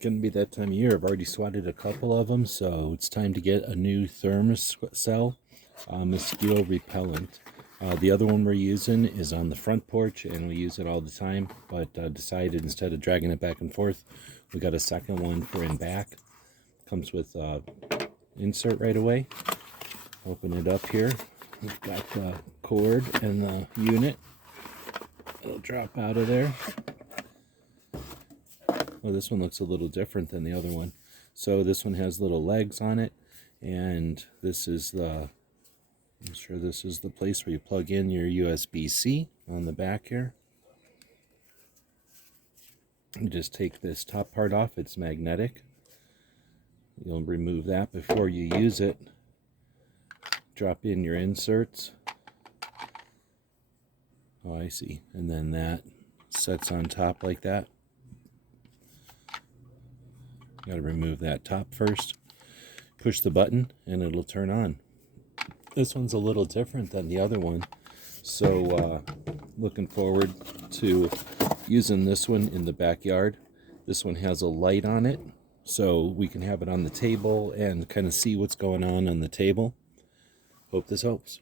going to be that time of year. I've already swatted a couple of them, so it's time to get a new Thermacell Mosquito Repellent. The other one we're using is on the front porch, and we use it all the time, but decided instead of dragging it back and forth, we got a second one for in back. Comes with insert right away. Open it up here. We've got the cord and the unit. It'll drop out of there. Well, this one looks a little different than the other one. So this one has little legs on it, and this is the, I'm sure this is the place where you plug in your USB-C on the back here. You just take this top part off, it's magnetic. You'll remove that before you use it. Drop in your inserts. Oh, I see. And then that sets on top like that. Got to remove that top first. Push the button and it'll turn on. This one's a little different than the other one, so looking forward to using this one in the backyard. This one has a light on it, so we can have it on the table and kind of see what's going on the table. Hope this helps.